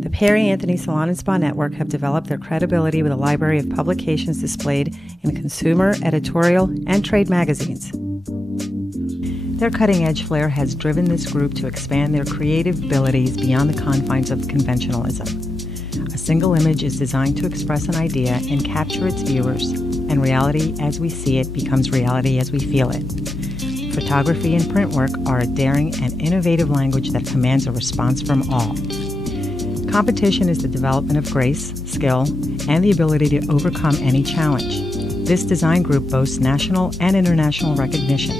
The Perry Anthony Salon and Spa Network have developed their credibility with a library of publications displayed in consumer, editorial, and trade magazines. Their cutting-edge flair has driven this group to expand their creative abilities beyond the confines of conventionalism. A single image is designed to express an idea and capture its viewers, and reality as we see it becomes reality as we feel it. Photography and print work are a daring and innovative language that commands a response from all. Competition is the development of grace, skill, and the ability to overcome any challenge. This design group boasts national and international recognition.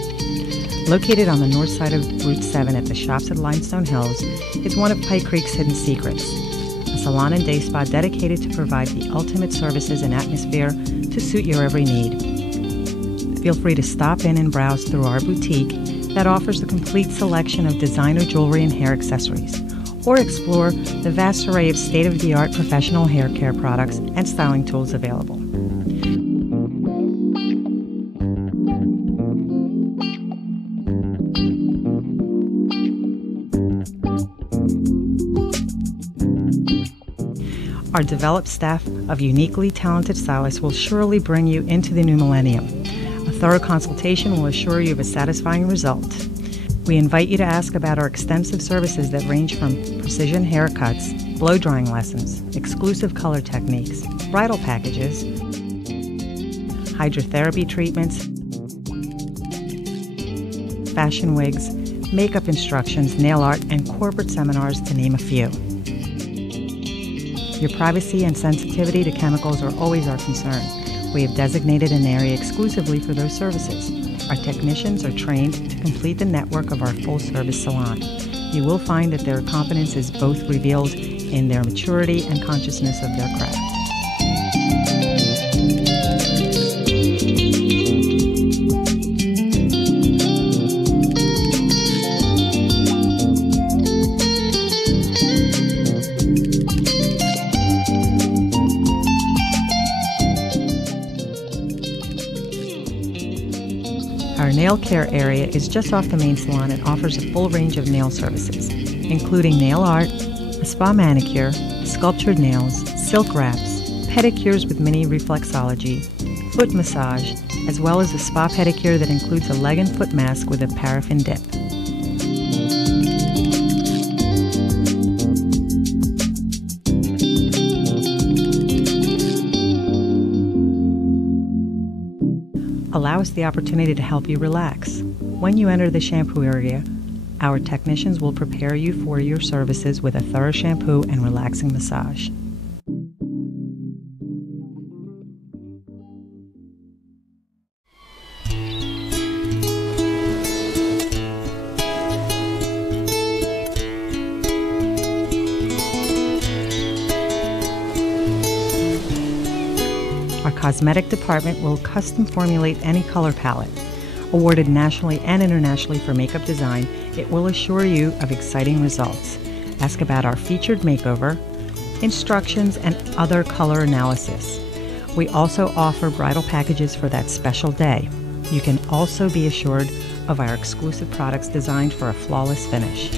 Located on the north side of Route 7 at the Shops at Limestone Hills, it's one of Pike Creek's hidden secrets. A salon and day spa dedicated to provide the ultimate services and atmosphere to suit your every need. Feel free to stop in and browse through our boutique that offers a complete selection of designer jewelry and hair accessories, or explore the vast array of state-of-the-art professional hair care products and styling tools available. Our developed staff of uniquely talented stylists will surely bring you into the new millennium. A thorough consultation will assure you of a satisfying result. We invite you to ask about our extensive services that range from precision haircuts, blow-drying lessons, exclusive color techniques, bridal packages, hydrotherapy treatments, fashion wigs, makeup instructions, nail art, and corporate seminars, to name a few. Your privacy and sensitivity to chemicals are always our concern. We have designated an area exclusively for those services. Our technicians are trained to complete the network of our full-service salon. You will find that their competence is both revealed in their maturity and consciousness of their craft. Our nail care area is just off the main salon and offers a full range of nail services, including nail art, a spa manicure, sculptured nails, silk wraps, pedicures with mini reflexology, foot massage, as well as a spa pedicure that includes a leg and foot mask with a paraffin dip. Allow us the opportunity to help you relax. When you enter the shampoo area, our technicians will prepare you for your services with a thorough shampoo and relaxing massage. Our cosmetic department will custom formulate any color palette. Awarded nationally and internationally for makeup design, it will assure you of exciting results. Ask about our featured makeover, instructions, and other color analysis. We also offer bridal packages for that special day. You can also be assured of our exclusive products designed for a flawless finish.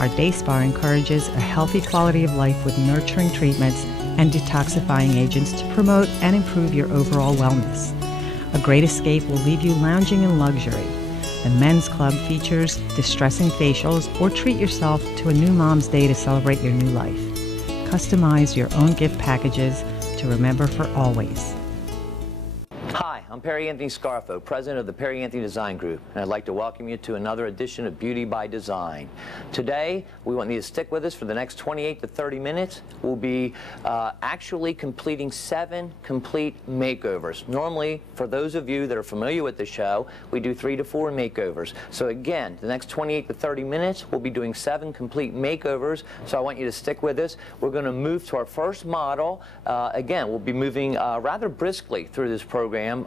Our day spa encourages a healthy quality of life with nurturing treatments and detoxifying agents to promote and improve your overall wellness. A great escape will leave you lounging in luxury. The men's club features distressing facials, or treat yourself to a new mom's day to celebrate your new life. Customize your own gift packages to remember for always. Hi, I'm Perry Anthony Scarfo, president of the Perry Anthony Design Group, and I'd like to welcome you to another edition of Beauty by Design. Today, we want you to stick with us for the next 28 to 30 minutes. We'll be actually completing 7 complete makeovers. Normally, for those of you that are familiar with the show, we do 3 to 4 makeovers. So again, the next 28 to 30 minutes, we'll be doing 7 complete makeovers. So I want you to stick with us. We're going to move to our first model. Again, we'll be moving rather briskly through this program.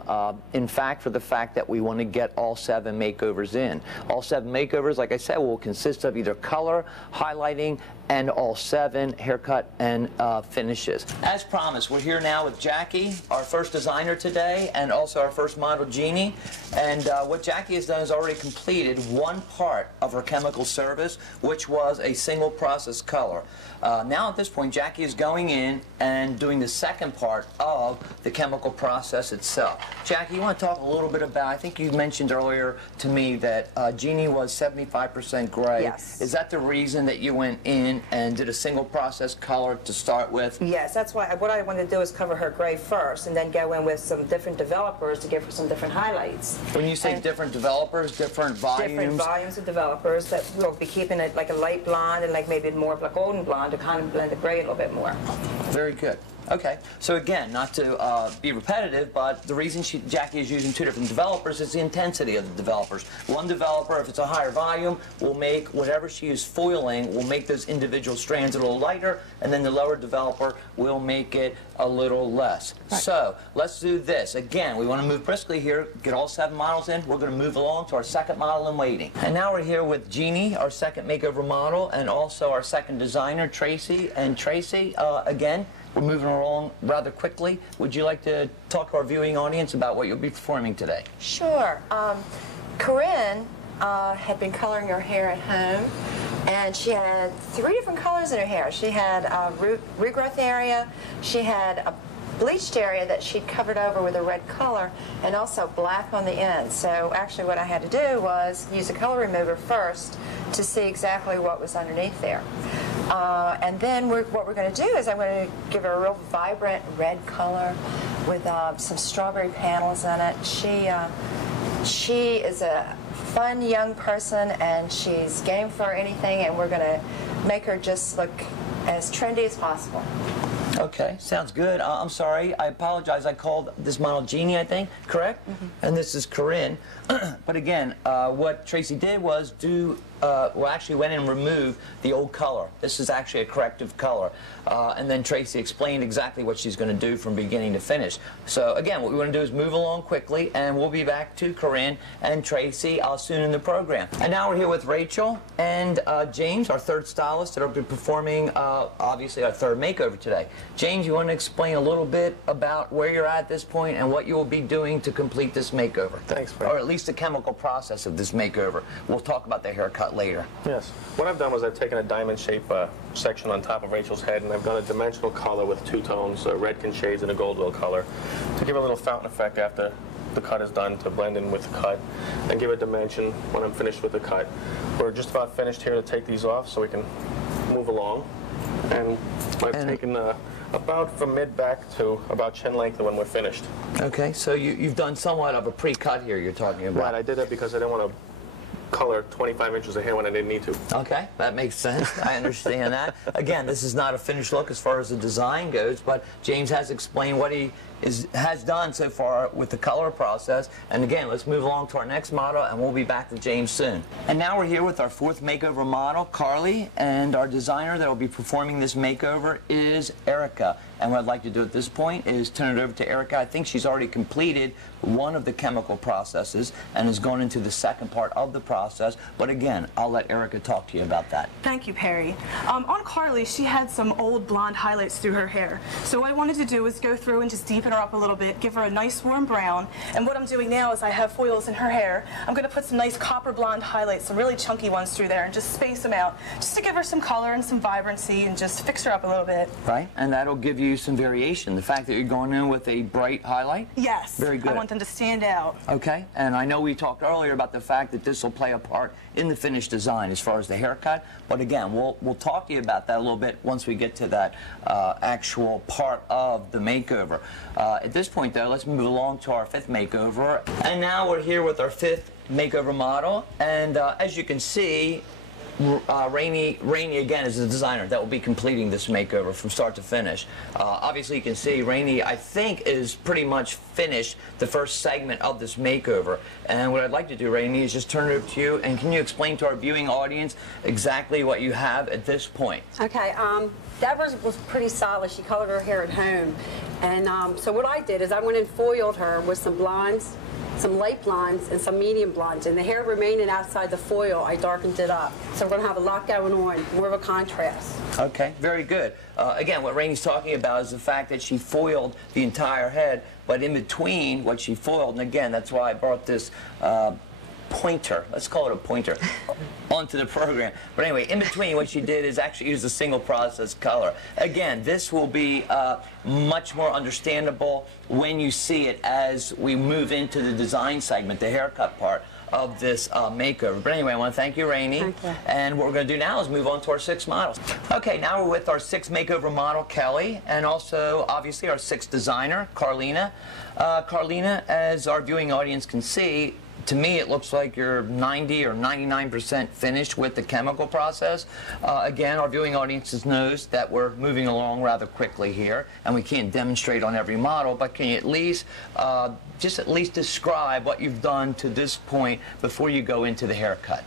In fact, for the fact that we want to get all 7 makeovers in. All 7 makeovers, like I said, will consist of either color, highlighting, and all 7 haircut and finishes. As promised, we're here now with Jackie, our first designer today, and also our first model, Jeannie. And what Jackie has done is already completed one part of her chemical service, which was a single process color. Now at this point, Jackie is going in and doing the second part of the chemical process itself. Jackie, you want to talk a little bit about, I think you mentioned earlier to me that Jeannie was 75% gray. Yes. Is that the reason that you went in and did a single process color to start with? Yes, that's why what I wanted to do is cover her gray first and then go in with some different developers to give her some different highlights. When you say different developers, different volumes? Different volumes of developers that will be keeping it like a light blonde and like maybe more of a golden blonde to kind of blend the gray a little bit more. Very good. Okay, so again, not to be repetitive, but the reason Jackie is using 2 different developers is the intensity of the developers. One developer, if it's a higher volume, will make whatever she is foiling, will make those individual strands a little lighter, and then the lower developer will make it a little less. Right. So let's do this. Again, we want to move briskly here, get all 7 models in. We're going to move along to our second model in waiting. And now we're here with Jeannie, our second makeover model, and also our second designer, Tracy. And Tracy, again, we're moving along rather quickly. Would you like to talk to our viewing audience about what you'll be performing today? Sure. Corinne had been coloring her hair at home, and she had 3 different colors in her hair. She had a regrowth area, she had a bleached area that she'd covered over with a red color, and also black on the end. So actually what I had to do was use a color remover first to see exactly what was underneath there. And then what we're going to do is I'm going to give her a real vibrant red color with some strawberry panels in it. She is a fun young person, and she's game for anything, and we're going to make her just look as trendy as possible. Okay, sounds good. I'm sorry, I apologize. I called this model Jeannie, I think, correct? Mm-hmm. And this is Corinne. But again, what Tracy did was actually went in and removed the old color. This is actually a corrective color. And then Tracy explained exactly what she's going to do from beginning to finish. So again, what we want to do is move along quickly, and we'll be back to Corinne and Tracy soon in the program. And now we're here with Rachel and James, our third stylist, that will be performing, obviously, our third makeover today. James, you want to explain a little bit about where you're at this point and what you will be doing to complete this makeover? Thanks, Frank. Or at least the chemical process of this makeover. We'll talk about the haircut later. Yes. What I've done was I've taken a diamond shape section on top of Rachel's head, and I've done a dimensional color with 2 tones, a Redken shades and a Goldwell color, to give a little fountain effect after the cut is done, to blend in with the cut and give a dimension when I'm finished with the cut. We're just about finished here to take these off so we can move along. And I've taken about from mid-back to about chin length when we're finished. Okay, so you've done somewhat of a pre-cut here you're talking about. Right, I did that because I didn't want to color 25 inches of hair when I didn't need to. Okay, that makes sense. I understand that. Again, this is not a finished look as far as the design goes, but James has explained what he has done so far with the color process. And again, let's move along to our next model, and we'll be back with James soon. And now we're here with our 4th makeover model, Carly, and our designer that will be performing this makeover is Erica. And what I'd like to do at this point is turn it over to Erica. I think she's already completed one of the chemical processes and has gone into the second part of the process. But again, I'll let Erica talk to you about that. Thank you, Perry. On Carly, she had some old blonde highlights through her hair. So what I wanted to do was go through and just deepen her up a little bit, give her a nice warm brown. And what I'm doing now is I have foils in her hair. I'm going to put some nice copper blonde highlights, some really chunky ones through there, and just space them out, just to give her some color and some vibrancy and just fix her up a little bit. Right, and that'll give you some variation. The fact that you're going in with a bright highlight? Yes. Very good. I want them to stand out. Okay, and I know we talked earlier about the fact that this will play a part in the finished design as far as the haircut, but again, we'll talk to you about that a little bit once we get to that actual part of the makeover. At this point, though, let's move along to our 5th makeover. And now we're here with our 5th makeover model, and as you can see, Rainey again is the designer that will be completing this makeover from start to finish. Obviously you can see Rainey, I think, is pretty much finished the first segment of this makeover. And what I'd like to do, Rainey, is just turn it over to you, and can you explain to our viewing audience exactly what you have at this point? Okay, Deborah was pretty solid. She colored her hair at home. And so what I did is I went and foiled her with some blondes some light blondes and some medium blondes. And the hair remaining outside the foil, I darkened it up. So we're going to have a lot going on, more of a contrast. Okay, very good. Again, what Rainey's talking about is the fact that she foiled the entire head, but in between what she foiled, and again, that's why I brought this pointer, let's call it a pointer, onto the program. But anyway, in between what she did is actually use a single process color. Again, this will be much more understandable when you see it as we move into the design segment, the haircut part of this makeover. But anyway, I want to thank you, Rainey. Thank you. And what we're going to do now is move on to our 6 models. Okay, now we're with our 6th makeover model, Kelly, and also, obviously, our 6th designer, Carlina. Carlina, as our viewing audience can see, to me, it looks like you're 90 or 99% finished with the chemical process. Again, our viewing audience knows that we're moving along rather quickly here, and we can't demonstrate on every model, but can you at least, just at least describe what you've done to this point before you go into the haircut?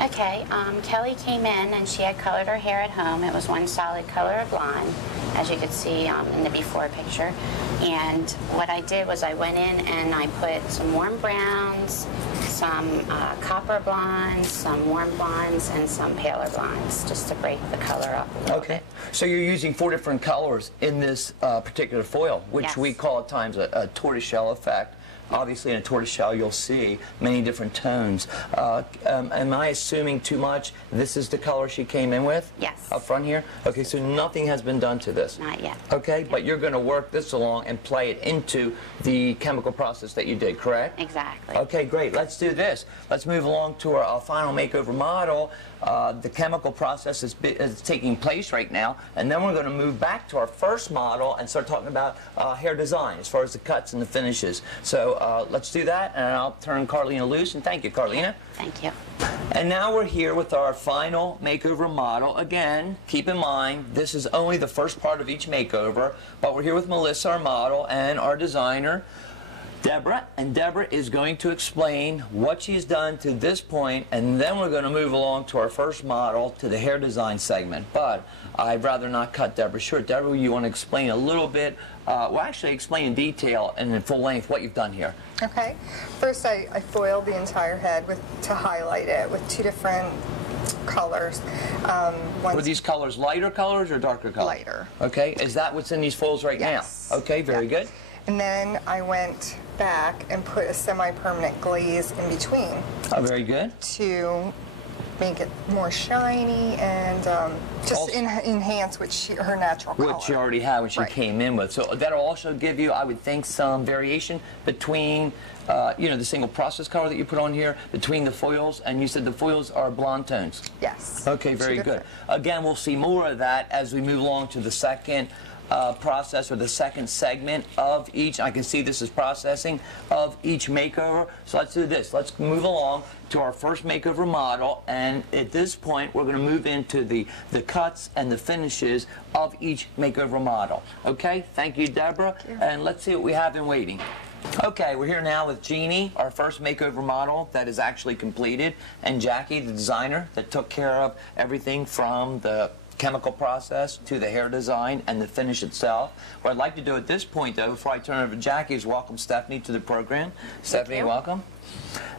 Okay, Kelly came in and she had colored her hair at home. It was one solid color of blonde, as you could see in the before picture. And what I did was I went in and I put some warm browns, some copper blondes, some warm blondes, and some paler blondes, just to break the color up a little bit. So you're using 4 different colors in this particular foil, which Yes. we call at times a tortoiseshell effect. Obviously, in a tortoiseshell, you'll see many different tones. Am I assuming too much? This is the color she came in with? Yes. Up front here? Okay, so nothing has been done to this? Not yet. Okay, but you're going to work this along and play it into the chemical process that you did, correct? Exactly. Okay, great. Let's do this. Let's move along to our final makeover model. The chemical process is taking place right now, and then we're going to move back to our first model and start talking about hair design as far as the cuts and the finishes. So let's do that, and I'll turn Carlina loose, and thank you, Carlina. Thank you. And now we're here with our final makeover model. Again, keep in mind, this is only the first part of each makeover, but we're here with Melissa, our model, and our designer, Deborah, and Deborah is going to explain what she's done to this point, and then we're going to move along to our first model, to the hair design segment. But I'd rather not cut Deborah short. Deborah, you want to explain a little bit, well, actually explain in detail and in full length what you've done here. Okay. First, I foiled the entire head to highlight it with 2 different colors. Were these colors lighter colors or darker colors? Lighter. Okay. Is that what's in these foils right Yes. now? Okay, very good. And then I went back and put a semi-permanent glaze in between Oh, very good. to make it more shiny and just Also- enhance her natural color. Which you already had, which you Right. came in with. So that'll also give you, I would think, some variation between, you know, the single process color that you put on here, between the foils, and you said the foils are blonde tones. Yes. Okay, 2 very good. different. Again, we'll see more of that as we move along to the second process, or the second segment of each. I can see this is processing of each makeover. So let's do this. Let's move along to our first makeover model, and at this point we're going to move into the cuts and the finishes of each makeover model. Okay, thank you, Deborah. And let's see what we have in waiting. Okay, we're here now with Jeannie, our first makeover model that is actually completed, and Jackie, the designer that took care of everything from the chemical process to the hair design and the finish itself. What I'd like to do at this point, though, before I turn it over to Jackie, is welcome Stephanie to the program. Stephanie, welcome.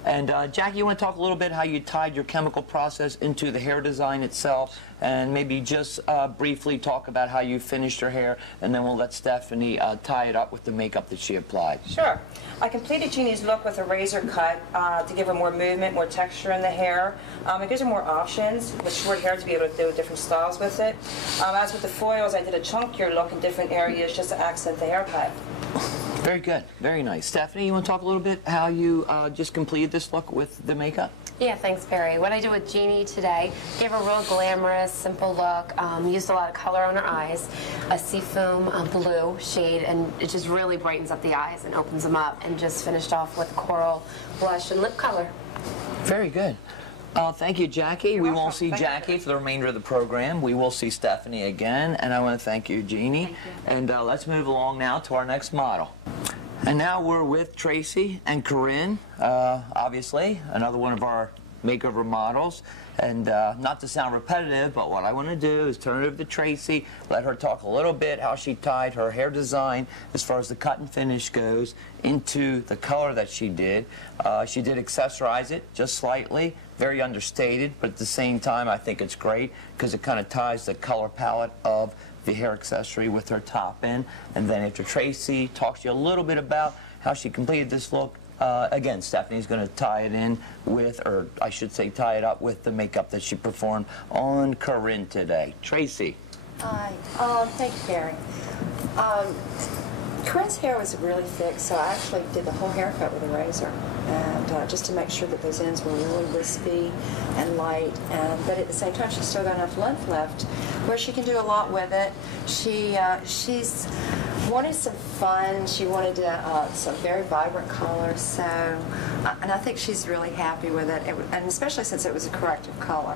And Jackie, you want to talk a little bit how you tied your chemical process into the hair design itself, and maybe just briefly talk about how you finished your hair, and then we'll let Stephanie tie it up with the makeup that she applied. Sure. I completed Jeannie's look with a razor cut to give her more movement, more texture in the hair. It gives her more options with short hair to be able to do different styles with it. As with the foils, I did a chunkier look in different areas just to accent the haircut. Very good. Very nice. Stephanie, you want to talk a little bit how you just completed this look with the makeup? Yeah, thanks, Perry. What I did with Jeannie today, gave her a real glamorous, simple look, used a lot of color on her eyes, a seafoam blue shade, and it just really brightens up the eyes and opens them up, and just finished off with coral blush and lip color. Very good. Thank you, Jackie. We won't see Jackie for the remainder of the program. We will see Stephanie again, and I want to thank you, Jeannie. Thank you. And let's move along now to our next model. And now we're with Tracy and Corinne, obviously, another one of our makeover models. And not to sound repetitive, but what I want to do is turn it over to Tracy, let her talk a little bit how she tied her hair design as far as the cut and finish goes into the color that she did. She did accessorize it just slightly, very understated, but at the same time I think it's great because it kind of ties the color palette of the hair accessory with her top in. And then after Tracy talks to you a little bit about how she completed this look, again, Stephanie's going to tie it in with, or I should say tie it up with the makeup that she performed on Corinne today. Tracy. Hi. Thank you, Gary. Corinne's hair was really thick, so I actually did the whole haircut with a razor, and just to make sure that those ends were really wispy and light, but at the same time she's still got enough length left where she can do a lot with it. She's wanted some fun. She wanted some very vibrant colors, so and I think she's really happy with it, and especially since it was a corrective color.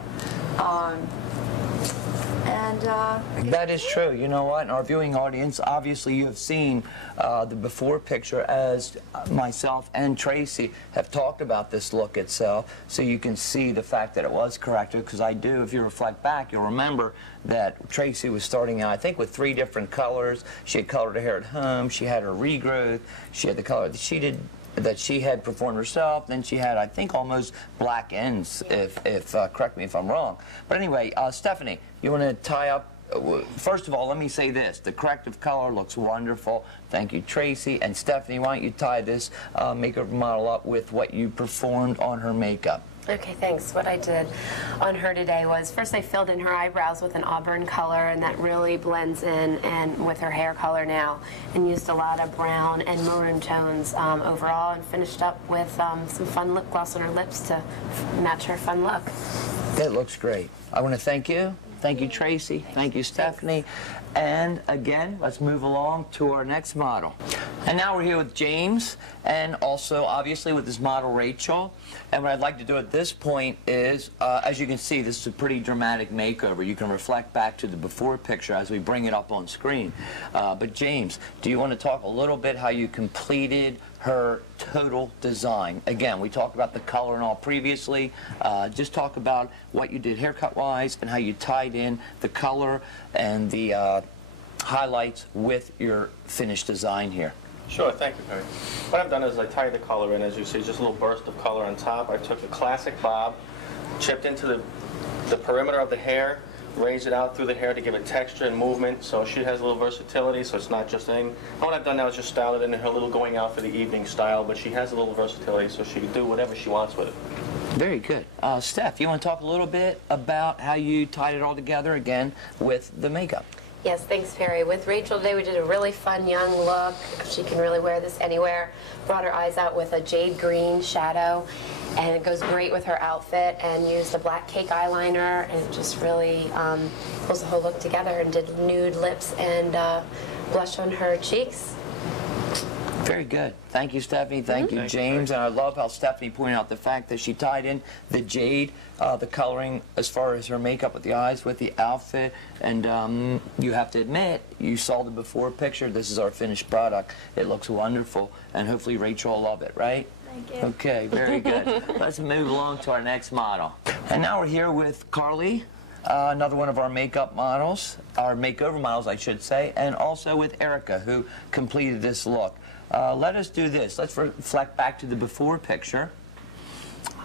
That is true. You know what? In our viewing audience, obviously you have seen the before picture as myself and Tracy have talked about this look itself, so you can see the fact that it was corrected, because I do, if you reflect back, you'll remember that Tracy was starting out, I think, with 3 different colors. She had colored her hair at home, she had her regrowth, she had the color that she did, that she had performed herself, then she had, I think, almost black ends, if correct me if I'm wrong. But anyway, Stephanie, you want to tie up, first of all, let me say this, the corrective color looks wonderful. Thank you, Tracy. And Stephanie, why don't you tie this makeover model up with what you performed on her makeup? Okay, thanks. What I did on her today was, first I filled in her eyebrows with an auburn color, and that really blends in and with her hair color now, and used a lot of brown and maroon tones overall, and finished up with some fun lip gloss on her lips to match her fun look. That looks great. I want to thank you. Thank you, Tracy. Thank you, Stephanie. And again, let's move along to our next model. And now we're here with James, and also obviously with this model Rachel. And what I'd like to do at this point is, as you can see, this is a pretty dramatic makeover. You can reflect back to the before picture as we bring it up on screen. But James, do you want to talk a little bit how you completed her total design? Again, we talked about the color and all previously. Just talk about what you did haircut-wise and how you tied in the color and the highlights with your finished design here. Sure, thank you, Perry. What I've done is I tied the color in, as you see, just a little burst of color on top. I took a classic bob, chipped into the perimeter of the hair, raised it out through the hair to give it texture and movement, so she has a little versatility, so it's not just anything. And what I've done now is just style it in her little going out for the evening style, but she has a little versatility, so she can do whatever she wants with it. Very good. Steph, you want to talk a little bit about how you tied it all together again with the makeup? Yes, thanks, Perry. With Rachel today, we did a really fun young look. She can really wear this anywhere. Brought her eyes out with a jade green shadow, and it goes great with her outfit, and used a black cake eyeliner, and it just really pulls the whole look together, and did nude lips and blush on her cheeks. Very good. Thank you, Stephanie. Thank you, James. And I love how Stephanie pointed out the fact that she tied in the jade, the coloring as far as her makeup with the eyes, with the outfit. And you have to admit, you saw the before picture. This is our finished product. It looks wonderful. And hopefully Rachel will love it, right? Thank you. Okay, very good. Let's move along to our next model. And now we're here with Carly. Another one of our makeup models, our makeover models, I should say, and also with Erica, who completed this look. Let us do this. Let's reflect back to the before picture.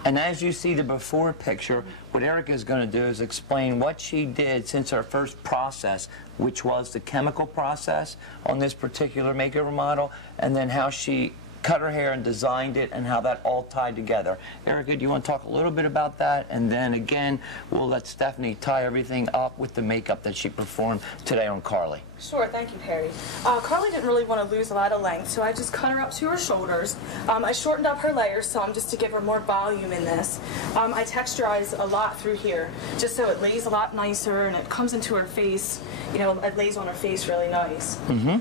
And as you see the before picture, what Erica is going to do is explain what she did since our first process, which was the chemical process on this particular makeover model, and then how she cut her hair and designed it, and how that all tied together. Erica, do you want to talk a little bit about that? And then again, we'll let Stephanie tie everything up with the makeup that she performed today on Carly. Sure, thank you, Perry. Carly didn't really want to lose a lot of length, so I just cut her up to her shoulders. I shortened up her layers some just to give her more volume in this. I texturize a lot through here, just so it lays a lot nicer and it comes into her face. You know, it lays on her face really nice. Mm-hmm.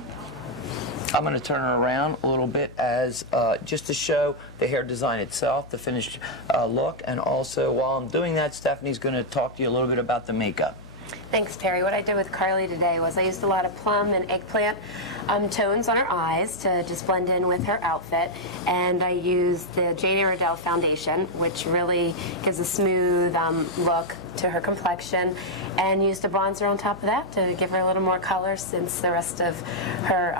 I'm going to turn her around a little bit as just to show the hair design itself, the finished look, and also while I'm doing that, Stephanie's going to talk to you a little bit about the makeup. Thanks, Perry. What I did with Carly today was I used a lot of plum and eggplant tones on her eyes to just blend in with her outfit. And I used the Jane Iredale foundation, which really gives a smooth look to her complexion, and used a bronzer on top of that to give her a little more color, since the rest of her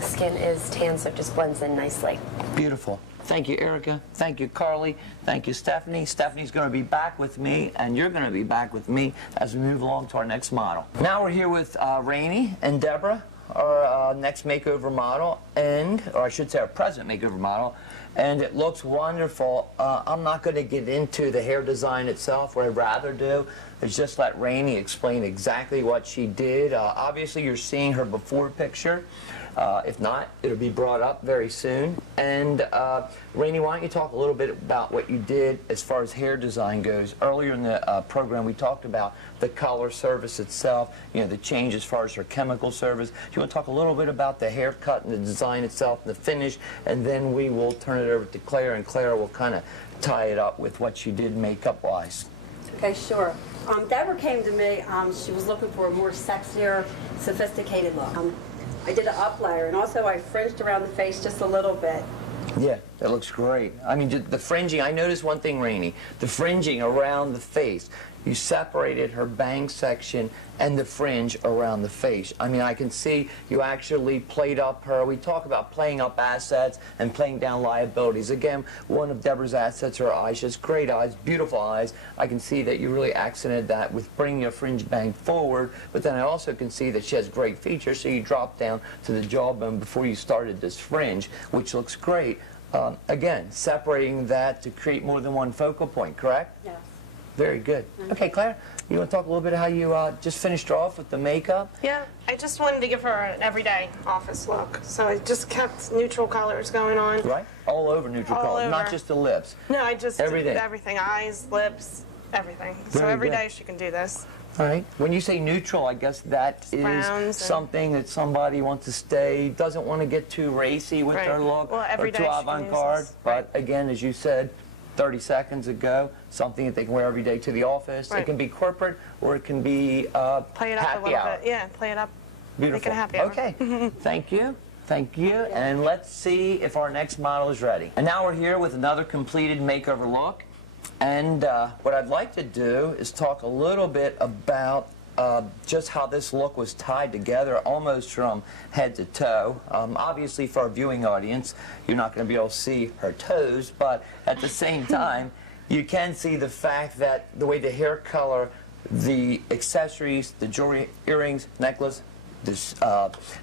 skin is tan, so it just blends in nicely. Beautiful. Thank you, Erica. Thank you, Carly. Thank you, Stephanie. Stephanie's going to be back with me, and you're going to be back with me as we move along to our next model. Now we're here with Rainey and Deborah, our next makeover model, or I should say our present makeover model, and it looks wonderful. I'm not going to get into the hair design itself. What I'd rather do is just let Rainey explain exactly what she did. Obviously, you're seeing her before picture. If not, it'll be brought up very soon. And Rainey, why don't you talk a little bit about what you did as far as hair design goes? Earlier in the program, we talked about the color service itself, the change as far as her chemical service. Do you want to talk a little bit about the haircut and the design itself and the finish? And then we will turn it over to Claire, and Claire will kind of tie it up with what she did makeup-wise. Okay, sure. Deborah came to me. She was looking for a more sexier, sophisticated look. I did an up layer, and also I fringed around the face just a little bit. Yeah, that looks great. I mean, the fringing, I noticed one thing, Rainey, the fringing around the face. You separated her bang section and the fringe around the face. I mean, I can see you actually played up her. We talk about playing up assets and playing down liabilities. Again, one of Deborah's assets are her eyes. She has great eyes, beautiful eyes. I can see that you really accented that with bringing a fringe bang forward, but then I also can see that she has great features, so you dropped down to the jawbone before you started this fringe, which looks great. Again, separating that to create more than one focal point, correct? Yes. Very good. Okay, Claire, you want to talk a little bit how you just finished off with the makeup? Yeah, I just wanted to give her an everyday office look, so I just kept neutral colors going on. Right? All over neutral color, not just the lips. No, I just everything. Everything, eyes, lips, everything. So every day she can do this. All right. When you say neutral, I guess that is something that somebody wants to stay, doesn't want to get too racy with their look, or too avant-garde. But again, as you said 30 seconds ago, something that they can wear every day to the office. It can be corporate, or it can be play it up happy a little hour. bit. Yeah, play it up. Beautiful. Make it a happy hour. Okay. Thank you. Thank you. And let's see if our next model is ready. And now we're here with another completed makeover look. And what I'd like to do is talk a little bit about just how this look was tied together almost from head to toe. Obviously, for our viewing audience, you're not going to be able to see her toes, but at the same time, you can see the fact that the way the hair color, the accessories, the jewelry, earrings, necklace, this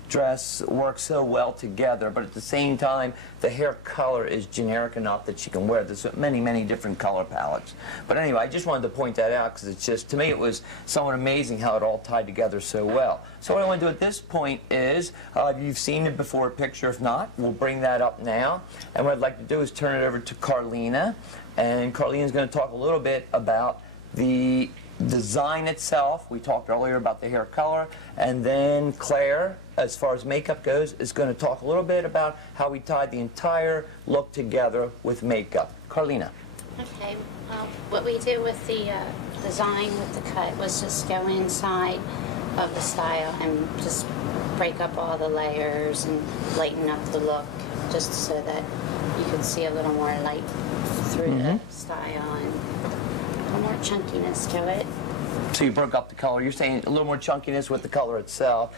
dress works so well together, but at the same time, the hair color is generic enough that she can wear this with many, many different color palettes. But anyway, I just wanted to point that out because it's just, to me, it was somewhat amazing how it all tied together so well. So what I want to do at this point is, you've seen it before picture. If not, we'll bring that up now. And what I'd like to do is turn it over to Carlina. And Carlina's going to talk a little bit about the design itself. We talked earlier about the hair color, and then Claire, as far as makeup goes, is going to talk a little bit about how we tied the entire look together with makeup. Carlina. Okay, what we did with the design with the cut was just go inside of the style and just break up all the layers and lighten up the look, just so that you can see a little more light through the style and a little more chunkiness to it. So you broke up the color. You're saying a little more chunkiness with the color itself,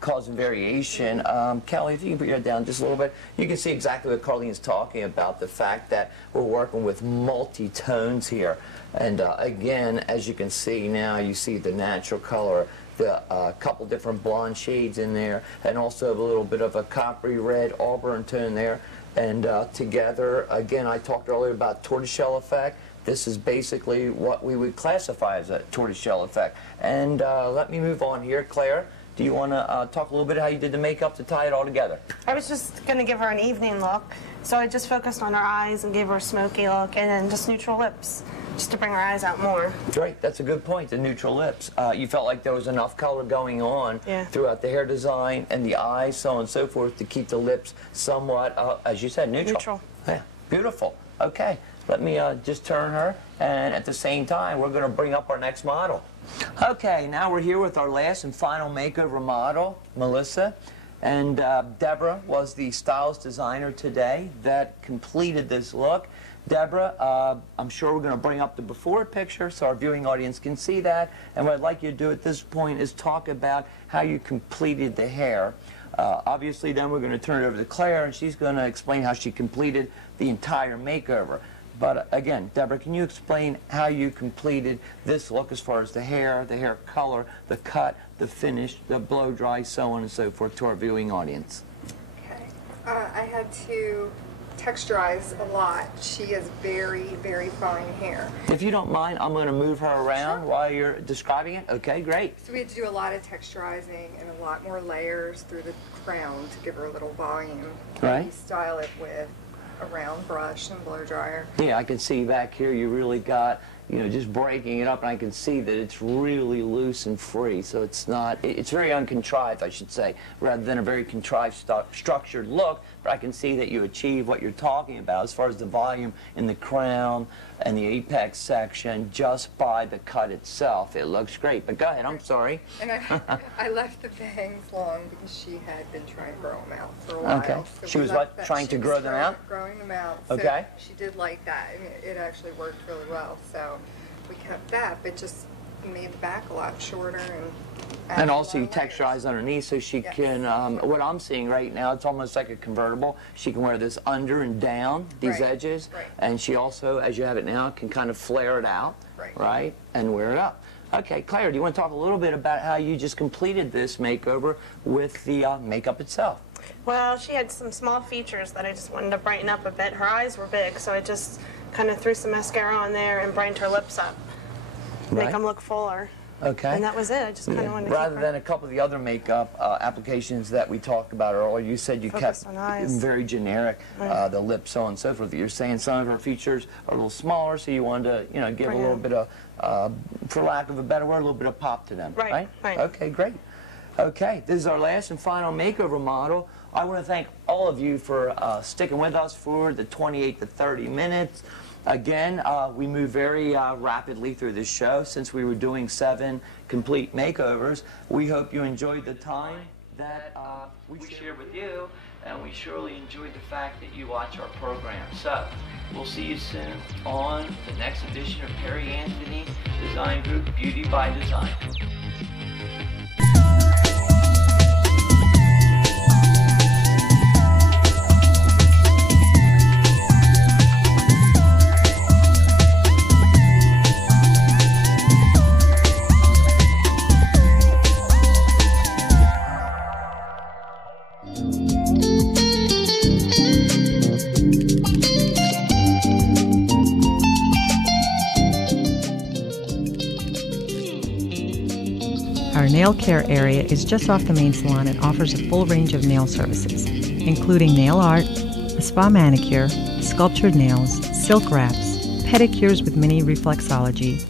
causing variation. Kelly, if you can put your head down just a little bit, you can see exactly what Carlene is talking about, the fact that we're working with multi-tones here. And again, as you can see now, you see the natural color, the couple different blonde shades in there, and also a little bit of a coppery red auburn tone there. And together, again, I talked earlier about tortoiseshell effect. This is basically what we would classify as a tortoiseshell effect. And let me move on here. Claire, do you want to talk a little bit how you did the makeup to tie it all together? I was just going to give her an evening look, so I just focused on her eyes and gave her a smoky look, and then just neutral lips, just to bring her eyes out more. Right, that's a good point, the neutral lips. You felt like there was enough color going on throughout the hair design and the eyes, so on and so forth, to keep the lips somewhat, as you said, neutral. Neutral. Yeah, beautiful. Okay, let me just turn her, and at the same time, we're going to bring up our next model. Okay, now we're here with our last and final makeover model, Melissa. And Deborah was the stylist designer today that completed this look. Deborah, I'm sure we're going to bring up the before picture so our viewing audience can see that. And what I'd like you to do at this point is talk about how you completed the hair. Obviously, then we're going to turn it over to Claire, and she's going to explain how she completed the entire makeover. But again, Deborah, can you explain how you completed this look as far as the hair color, the cut, the finish, the blow dry, so on and so forth to our viewing audience? Okay. I had to texturize a lot. She has very, very fine hair. If you don't mind, I'm going to move her around while you're describing it. Okay, great. So we had to do a lot of texturizing and a lot more layers through the crown to give her a little volume. Right. We style it with a round brush and blow dryer. Yeah, I can see back here you really got, you know, just breaking it up, and I can see that it's really loose and free, so it's not, it's very uncontrived, I should say, rather than a very contrived, structured look, but I can see that you achieve what you're talking about as far as the volume in the crown and the apex section just by the cut itself. It looks great, but go ahead, I'm sorry. And I left the bangs long because she had been trying to grow them out for a while. Okay. So She was what, trying to grow them out? Growing them out. Okay. So she did like that, and it actually worked really well. So we kept that, but just made the back a lot shorter and also you texturize underneath so she can, what I'm seeing right now, it's almost like a convertible. She can wear this under and down, these edges, and she also, as you have it now, can kind of flare it out, right, and wear it up. Okay, Claire, do you want to talk a little bit about how you just completed this makeover with the makeup itself? Well, she had some small features that I just wanted to brighten up a bit. Her eyes were big, so I just kind of threw some mascara on there and brightened her lips up. Make them look fuller. Okay. And that was it. I just kind of wanted to rather than a couple of the other makeup applications that we talked about earlier, you said you kept very generic, the lips, so on and so forth. You're saying some of her features are a little smaller, so you wanted to, you know, give a little bit of, for lack of a better word, a little bit of pop to them. Right. Okay, great. Okay, this is our last and final makeover model. I want to thank all of you for sticking with us for the 28 to 30 minutes. Again, we move very rapidly through this show since we were doing 7 complete makeovers. We hope you enjoyed the time that we shared with you, and we surely enjoyed the fact that you watch our program. So, we'll see you soon on the next edition of Perry Anthony Design Group Beauty by Design. Our nail care area is just off the main salon and offers a full range of nail services, including nail art, a spa manicure, sculptured nails, silk wraps, pedicures with mini reflexology,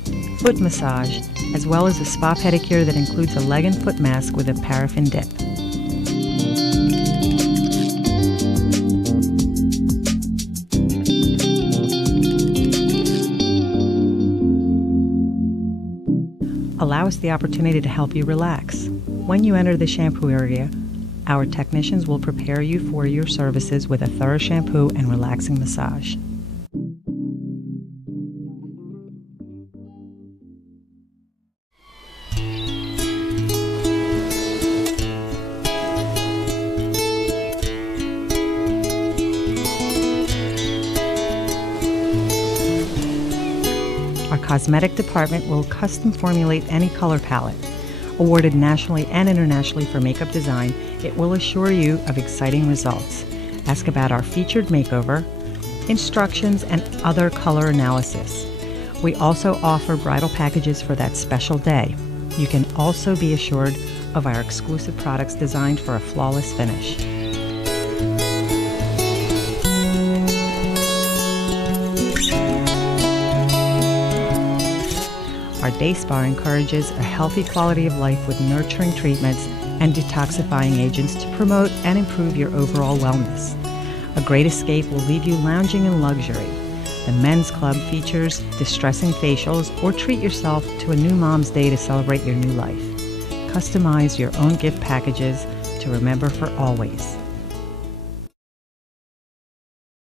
foot massage, as well as a spa pedicure that includes a leg and foot mask with a paraffin dip. Allow us the opportunity to help you relax. When you enter the shampoo area, our technicians will prepare you for your services with a thorough shampoo and relaxing massage. Our cosmetic department will custom formulate any color palette. Awarded nationally and internationally for makeup design, it will assure you of exciting results. Ask about our featured makeover, instructions, and other color analysis. We also offer bridal packages for that special day. You can also be assured of our exclusive products designed for a flawless finish. Our day spa encourages a healthy quality of life with nurturing treatments and detoxifying agents to promote and improve your overall wellness. A great escape will leave you lounging in luxury. The Men's Club features distressing facials, or treat yourself to a new mom's day to celebrate your new life. Customize your own gift packages to remember for always.